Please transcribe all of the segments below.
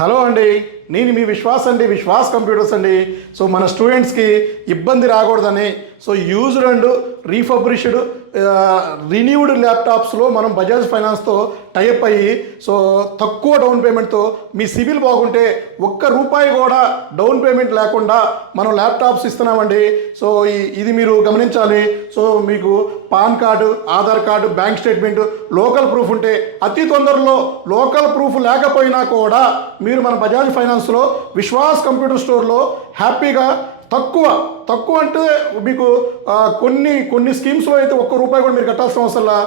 Hello అండి, నేను మీ విశ్వాస్ అండి, విశ్వాస్ కంప్యూటర్స్ అండి. సో మన స్టూడెంట్స్కి ఇబ్బంది రాకూడదని యూజ్డ్ అండ్ రీఫర్బిష్డ్ రిన్యూడ్ ల్యాప్టాప్స్లో మనం బజాజ్ ఫైనాన్స్తో టైప్ అయ్యి తక్కువ డౌన్ పేమెంట్తో మీ సిబిల్ బాగుంటే ఒక్క రూపాయి కూడా డౌన్ పేమెంట్ లేకుండా మనం ల్యాప్టాప్స్ ఇస్తున్నామండి. ఇది మీరు గమనించాలి. మీకు pan card, Aadhaar card, bank statement, local proof ఉంటే అతి తొందరలో, లోకల్ ప్రూఫ్ లేకపోయినా కూడా మీరు మన బజాజ్ ఫైనాన్స్లో విశ్వాస్ కంప్యూటర్ స్టోర్లో హ్యాపీగా తక్కువ అంటే మీకు కొన్ని స్కీమ్స్లో అయితే ఒక్క రూపాయి కూడా మీరు కట్టాల్సిన అవసరంలా.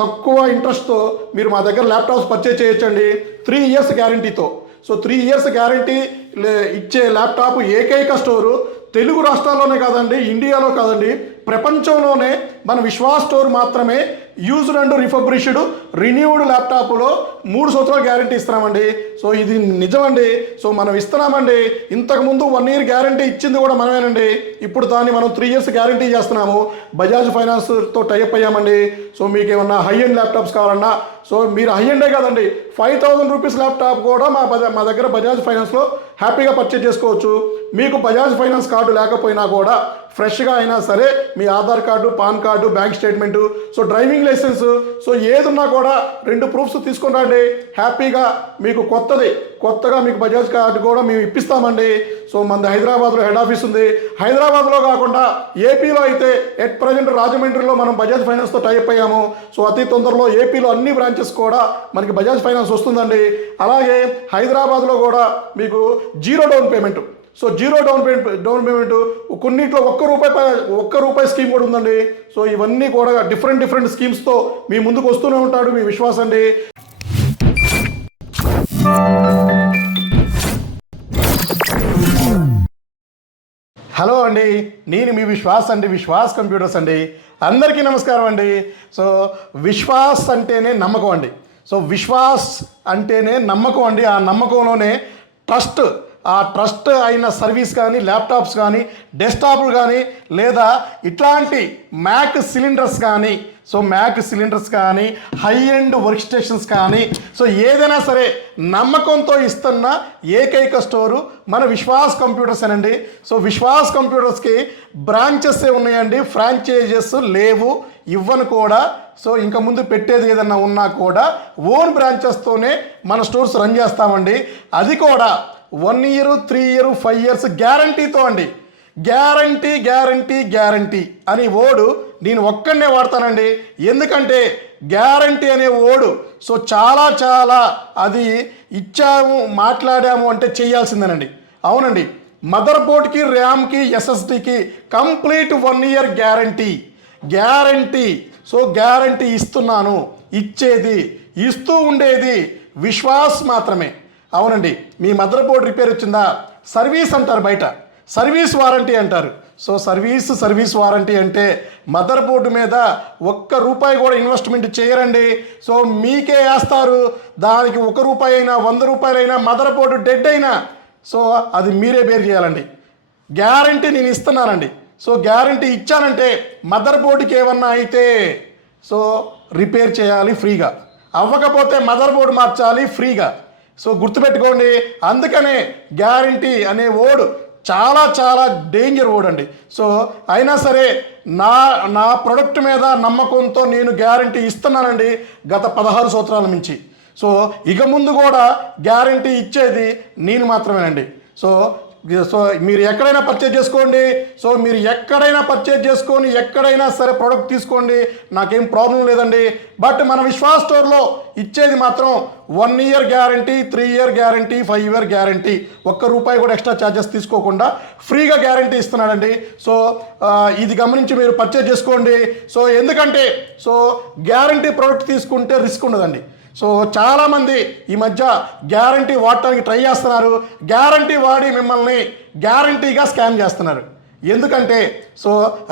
తక్కువ ఇంట్రెస్ట్తో మీరు మా దగ్గర ల్యాప్టాప్స్ పర్చేజ్ చేయొచ్చండి 3 years గ్యారంటీతో. 3 years గ్యారంటీ ఇచ్చే ల్యాప్టాప్ ఏకైక స్టోరు తెలుగు రాష్ట్రాల్లోనే కాదండి, ఇండియాలో కాదండి, ప్రపంచంలోనే మన విశ్వాస్ స్టోర్ మాత్రమే యూజ్డ్ అండ్ రిఫర్బిష్డ్ రిన్యూడ్ ల్యాప్టాప్లో 3 సంవత్సరాల గ్యారంటీ ఇస్తున్నామండి. ఇది నిజమండి. మనం ఇస్తున్నామండి. ఇంతకుముందు 1 year గ్యారంటీ ఇచ్చింది కూడా మనమేనండి. ఇప్పుడు దాన్ని మనం 3 years గ్యారంటీ చేస్తున్నాము. బజాజ్ ఫైనాన్స్తో టైప్ అయ్యామండి. మీకు ఏమన్నా హై ఎండ్ ల్యాప్టాప్స్ కావాలన్నా మీరు హై ఎండే కాదండి, 5,000 రూపీస్ ల్యాప్టాప్ కూడా మా దగ్గర బజాజ్ ఫైనాన్స్లో హ్యాపీగా పర్చేజ్ చేసుకోవచ్చు. మీకు బజాజ్ ఫైనాన్స్ కార్డు లేకపోయినా కూడా ఫ్రెష్గా అయినా సరే మీ Aadhaar card, PAN card, bank statement, driving licence, ఏదున్నా కూడా 2 proofs తీసుకొని రండి. హ్యాపీగా మీకు కొత్తగా మీకు బజాజ్ కార్డు కూడా మేము ఇప్పిస్తామండి. మనది హైదరాబాద్లో హెడ్ ఆఫీస్ ఉంది. హైదరాబాద్లో కాకుండా ఏపీలో అయితే ఎట్ ప్రజెంట్ రాజమండ్రిలో మనం బజాజ్ ఫైనాన్స్తో టైప్ అయ్యాము. అతి తొందరలో ఏపీలో అన్ని బ్రాంచెస్ కూడా మనకి బజాజ్ ఫైనాన్స్ వస్తుందండి. అలాగే హైదరాబాద్లో కూడా మీకు 0 డౌన్ పేమెంట్. 0 డౌన్ పేమెంట్ కొన్నిట్లో ఒక్క రూపాయి స్కీమ్ కూడా ఉందండి. ఇవన్నీ కూడా డిఫరెంట్ స్కీమ్స్తో మీ ముందుకు వస్తూనే ఉంటాడు మీ విశ్వాస్ అండి. హలో అండి, నేను మీ విశ్వాస్ అండి, విశ్వాస్ కంప్యూటర్స్ అండి. అందరికీ నమస్కారం అండి. విశ్వాస్ అంటేనే నమ్మకం అండి. విశ్వాస్ అంటేనే నమ్మకం అండి. ఆ నమ్మకంలోనే ఆ ట్రస్ట్ అయిన సర్వీస్ కానీ, ల్యాప్టాప్స్ కానీ, డెస్క్టాప్లు కానీ, లేదా ఇట్లాంటి మ్యాక్ సిలిండర్స్ కానీ హై ఎండ్ వర్క్ స్టేషన్స్ కానీ ఏదైనా సరే నమ్మకంతో ఇస్తున్న ఏకైక స్టోరు మన విశ్వాస్ కంప్యూటర్స్ అనండి. విశ్వాస్ కంప్యూటర్స్కి బ్రాంచెస్ ఉన్నాయండి, ఫ్రాంచైజెస్ లేవు, ఇవ్వను కూడా. ఇంకా ముందు పెట్టేది ఏదన్నా ఉన్నా కూడా ఓన్ బ్రాంచెస్తోనే మన స్టోర్స్ రన్ చేస్తామండి. అది కూడా 1 year, 3 year, 5 years గ్యారంటీతో అండి. గ్యారంటీ అని ఓడు నేను ఒక్కడనే వాడతానండి. ఎందుకంటే గ్యారంటీ అనే ఓడు చాలా అది ఇచ్చాము, మాట్లాడాము అంటే చేయాల్సిందేనండి. అవునండి, మదర్ బోర్డ్కి, ర్యామ్కి, ఎస్ఎస్డికి కంప్లీట్ 1 year గ్యారంటీ. గ్యారంటీ ఇస్తున్నాను. ఇస్తూ ఉండేది విశ్వాస్ మాత్రమే. అవునండి, మీ మదర్ బోర్డ్ రిపేర్ వచ్చిందా, సర్వీస్ అంటారు, బయట సర్వీస్ వారంటీ అంటారు. సర్వీస్ వారంటీ అంటే మదర్ బోర్డు మీద ఒక్క రూపాయి కూడా ఇన్వెస్ట్మెంట్ చేయరండి. మీకే వేస్తారు. దానికి 1 రూపాయి అయినా 100 రూపాయలైనా మదర్ బోర్డు డెడ్ అయినా అది మీరే బేర్ చేయాలండి. గ్యారంటీ నేను ఇస్తున్నానండి. గ్యారంటీ ఇచ్చానంటే మదర్ బోర్డుకి ఏమన్నా అయితే రిపేర్ చేయాలి ఫ్రీగా, అవ్వకపోతే మదర్ బోర్డు మార్చాలి ఫ్రీగా. గుర్తుపెట్టుకోండి. అందుకనే గ్యారంటీ అనే వర్డ్ చాలా డేంజర్ వర్డ్ అండి. అయినా సరే నా ప్రొడక్ట్ మీద నమ్మకంతో నేను గ్యారంటీ ఇస్తున్నానండి గత 16 సంవత్సరాల నుంచి. ఇక ముందు కూడా గ్యారంటీ ఇచ్చేది నేను మాత్రమేనండి. మీరు ఎక్కడైనా పర్చేజ్ చేసుకోండి. మీరు ఎక్కడైనా పర్చేజ్ చేసుకొని ఎక్కడైనా సరే ప్రోడక్ట్ తీసుకోండి, నాకేం ప్రాబ్లం లేదండి. బట్ మన విశ్వాస్ స్టోర్లో ఇచ్చేది మాత్రం 1 year guarantee, 3 year guarantee, 5 year guarantee. 1 రూపాయి కూడా ఎక్స్ట్రా ఛార్జెస్ తీసుకోకుండా ఫ్రీగా గ్యారంటీ ఇస్తున్నాడండి. ఇది గమనించి మీరు పర్చేజ్ చేసుకోండి. ఎందుకంటే గ్యారంటీ ప్రోడక్ట్ తీసుకుంటే రిస్క్ ఉండదండి. చాలామంది ఈ మధ్య గ్యారంటీ వాడటానికి ట్రై చేస్తున్నారు. గ్యారంటీ వాడి మిమ్మల్ని గ్యారంటీగా స్కామ్ చేస్తున్నారు. ఎందుకంటే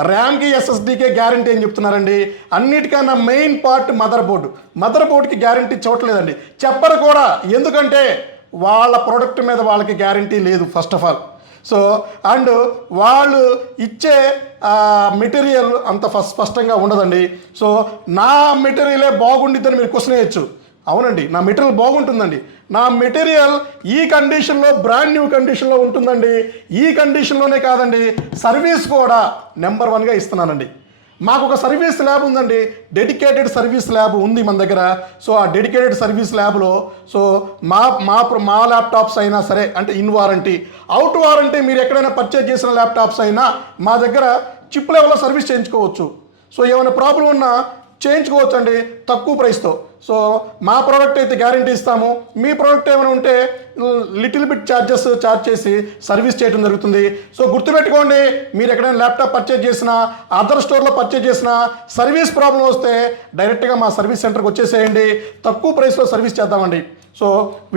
ర్యామ్కి, ఎస్ఎస్డికే గ్యారంటీ అని చెప్తున్నారండి. అన్నిటికన్నా మెయిన్ పార్ట్ మదర్ బోర్డుకి గ్యారంటీ చూడలేదండి, చెప్పరు కూడా. ఎందుకంటే వాళ్ళ ప్రోడక్ట్ మీద వాళ్ళకి గ్యారంటీ లేదు ఫస్ట్ ఆఫ్ ఆల్. అండ్ వాళ్ళు ఇచ్చే మెటీరియల్ అంత స్పష్టంగా ఉండదండి. నా మెటీరియలే బాగుండిద్దని మీరు క్వశ్చన్ వేయచ్చు. అవునండి, నా మెటీరియల్ బాగుంటుందండి. నా మెటీరియల్ ఈ కండిషన్లో బ్రాండ్ న్యూ కండిషన్లో ఉంటుందండి. ఈ కండిషన్లోనే కాదండి, సర్వీస్ కూడా నెంబర్ 1గా ఇస్తున్నానండి. మాకు ఒక సర్వీస్ ల్యాబ్ ఉందండి, డెడికేటెడ్ సర్వీస్ ల్యాబ్ ఉంది మన దగ్గర. సో ఆ డెడికేటెడ్ సర్వీస్ ల్యాబ్లో సో మా ల్యాప్టాప్స్ అయినా సరే, అంటే ఇన్ వారంటీ అవుట్ వారంటీ, మీరు ఎక్కడైనా పర్చేజ్ చేసిన ల్యాప్టాప్స్ అయినా మా దగ్గర చిప్ లెవెల్లో సర్వీస్ చేయించుకోవచ్చు. సో ఏమైనా ప్రాబ్లం ఉన్నా చేయించుకోవచ్చు అండి తక్కువ ప్రైస్తో. సో మా ప్రోడక్ట్ అయితే గ్యారంటీ ఇస్తాము. మీ ప్రోడక్ట్ ఏమైనా ఉంటే లిటిల్ బిట్ ఛార్జ్ చేసి సర్వీస్ చేయడం జరుగుతుంది. సో గుర్తుపెట్టుకోండి, మీరు ఎక్కడైనా ల్యాప్టాప్ పర్చేజ్ చేసినా, అదర్ స్టోర్లో పర్చేజ్ చేసినా, సర్వీస్ ప్రాబ్లం వస్తే డైరెక్ట్గా మా సర్వీస్ సెంటర్కి వచ్చేసేయండి, తక్కువ ప్రైస్లో సర్వీస్ చేద్దామండి. సో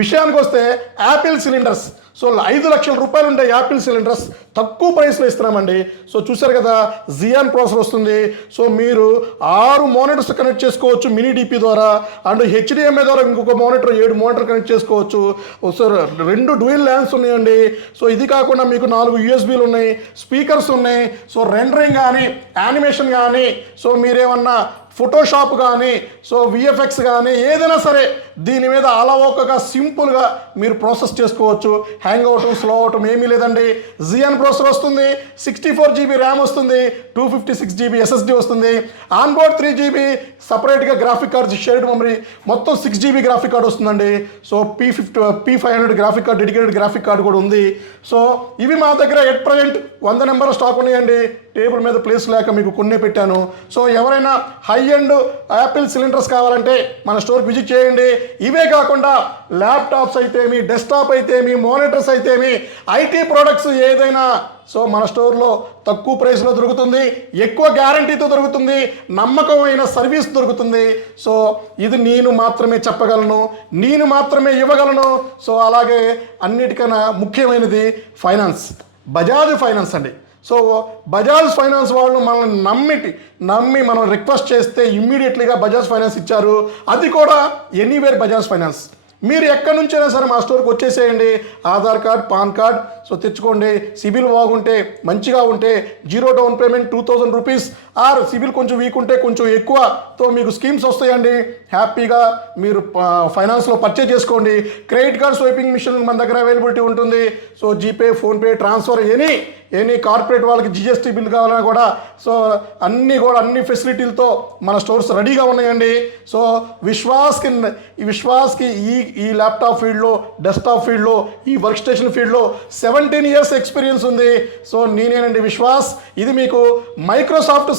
విషయానికి వస్తే యాపిల్ సిలిండర్స్, సో 5 లక్షల రూపాయలు ఉండే యాపిల్ సిలిండర్స్ తక్కువ ప్రైస్లో ఇస్తున్నామండి. సో చూసారు కదా, జియాన్ ప్రాసెసర్ వస్తుంది. సో మీరు 6 మానిటర్స్ కనెక్ట్ చేసుకోవచ్చు మినీ డిపి ద్వారా, అండ్ హెచ్డిఎంఐ ద్వారా ఇంకొక మానిటర్ 7 మానిటర్ కనెక్ట్ చేసుకోవచ్చు. సో 2 డ్యూయల్ ల్యాన్స్ ఉన్నాయండి. సో ఇది కాకుండా మీకు 4 యూఎస్బీలు ఉన్నాయి, స్పీకర్స్ ఉన్నాయి. సో రెండరింగ్ కానీ, యానిమేషన్ కానీ, సో మీరేమన్నా ఫోటోషాప్ కానీ, సో విఎఫ్ఎక్స్ కానీ ఏదైనా సరే దీని మీద అలవోకగా సింపుల్గా మీరు ప్రాసెస్ చేసుకోవచ్చు. హ్యాంగ్ అవటం, స్లో అవటం ఏమీ లేదండి. జియాన్ ప్రాసెసర్ వస్తుంది, 64 GB ర్యామ్ వస్తుంది, 256 GB SSD వస్తుంది, ఆన్బోర్డ్ 3 GB సపరేట్గా గ్రాఫిక్ కార్డ్ షేర్డ్ మెమరీ, మొత్తం 6 GB గ్రాఫిక్ కార్డ్ వస్తుందండి. So P500 graphic card, dedicated graphic card కూడా ఉంది. సో ఇవి మా దగ్గర ఎట్ ప్రజెంట్ 100 నెంబర్ స్టాక్ ఉన్నాయండి. టేబుల్ మీద ప్లేస్ లేక మీకు కొన్నే పెట్టాను. సో ఎవరైనా హై అండ్ యాపిల్ సిలిండర్స్ కావాలంటే మన స్టోర్కి విజిట్ చేయండి. ఇవే కాకుండా ల్యాప్టాప్స్ అయితేమి, డెస్క్టాప్ అయితేమి, మానిటర్స్ అయితేమి, ఐటీ ప్రోడక్ట్స్ ఏదైనా సో మన స్టోర్లో తక్కువ ప్రైస్లో దొరుకుతుంది, ఎక్కువ గ్యారంటీతో దొరుకుతుంది, నమ్మకమైన సర్వీస్ దొరుకుతుంది. సో ఇది నేను మాత్రమే చెప్పగలను, నేను మాత్రమే ఇవ్వగలను. సో అలాగే అన్నిటికన్నా ముఖ్యమైనది ఫైనాన్స్, బజాజ్ ఫైనాన్స్ అండి. సో బజాజ్ ఫైనాన్స్ వాళ్ళు మనల్ని నమ్మి మనం రిక్వెస్ట్ చేస్తే ఇమ్మీడియట్లీగా బజాజ్ ఫైనాన్స్ ఇచ్చారు. అది కూడా ఎనీవేర్ బజాజ్ ఫైనాన్స్. మీరు ఎక్కడి నుంచైనా సరే మా స్టోర్కి వచ్చేసేయండి. ఆధార్ కార్డ్, పాన్ కార్డ్ సో తెచ్చుకోండి. సిబిల్ బాగుంటే, మంచిగా ఉంటే 0 down payment 2000 rupees, or CIBIL కొంచెం వీక్ ఉంటే కొంచెం ఎక్కువతో మీకు స్కీమ్స్ వస్తాయండి. హ్యాపీగా మీరు ఫైనాన్స్లో పర్చేజ్ చేసుకోండి. క్రెడిట్ కార్డ్ స్వైపింగ్ మిషన్ మన దగ్గర అవైలబిలిటీ ఉంటుంది. So GPay, PhonePe, transfer, any corporate వాళ్ళకి జిఎస్టీ బిల్ కావాలన్నా కూడా సో అన్ని ఫెసిలిటీలతో మన స్టోర్స్ రెడీగా ఉన్నాయండి. సో విశ్వాస్కి ఈ ల్యాప్టాప్ ఫీల్డ్లో, డెస్క్టాప్ ఫీల్డ్లో, ఈ వర్క్ స్టేషన్ ఫీల్డ్లో 17 ఇయర్స్ ఎక్స్పీరియన్స్ ఉంది. సో నేనేనండి విశ్వాస్. ఇది మీకు మైక్రోసాఫ్ట్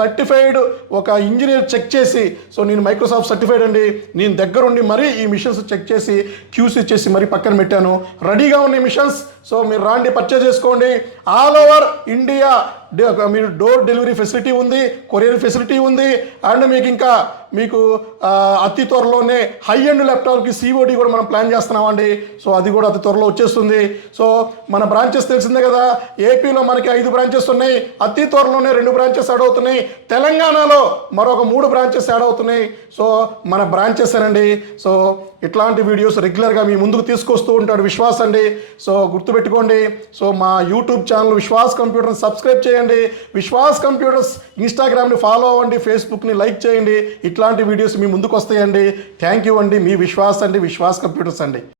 సర్టిఫైడ్ ఒక ఇంజనీర్ చెక్ చేసి, సో నేను మైక్రోసాఫ్ట్ సర్టిఫైడ్ అండి, నేను దగ్గరుండి మరీ ఈ మిషన్స్ చెక్ చేసి క్యూసీ చేసి మరీ పక్కన పెట్టాను. రెడీగా ఉన్నాయి మిషన్స్. సో మీరు రాండి, పర్చేజ్ చేసుకోండి. ఆల్ ఓవర్ ఇండియా మీరు డోర్ డెలివరీ ఫెసిలిటీ ఉంది, కొరియర్ ఫెసిలిటీ ఉంది. అండ్ మీకు అతి త్వరలోనే హై అండ్ ల్యాప్టాప్కి COD కూడా మనం ప్లాన్ చేస్తున్నామండి. సో అది కూడా అతి త్వరలో వచ్చేస్తుంది. సో మన బ్రాంచెస్ తెలిసిందే కదా, ఏపీలో మనకి 5 బ్రాంచెస్ ఉన్నాయి, అతి త్వరలోనే 2 బ్రాంచెస్ యాడ్ అవుతున్నాయి, తెలంగాణలో మరొక 3 బ్రాంచెస్ యాడ్ అవుతున్నాయి. సో మన బ్రాంచెస్ అనండి. సో ఇట్లాంటి వీడియోస్ రెగ్యులర్గా మీ ముందుకు తీసుకొస్తూ ఉంటాడు విశ్వాస్ అండి. సో గుర్తుపెట్టుకోండి. సో మా YouTube channel Vishwas computers subscribe చేయండి, విశ్వాస్ కంప్యూటర్స్ ఇన్స్టాగ్రామ్ని ఫాలో అవ్వండి, ఫేస్బుక్ని లైక్ చేయండి. ఇట్లాంటి వీడియోస్ మీ ముందుకు వస్తాయండి. థ్యాంక్ యూ అండి. మీ విశ్వాస్ అండి, విశ్వాస్ కంప్యూటర్స్ అండి.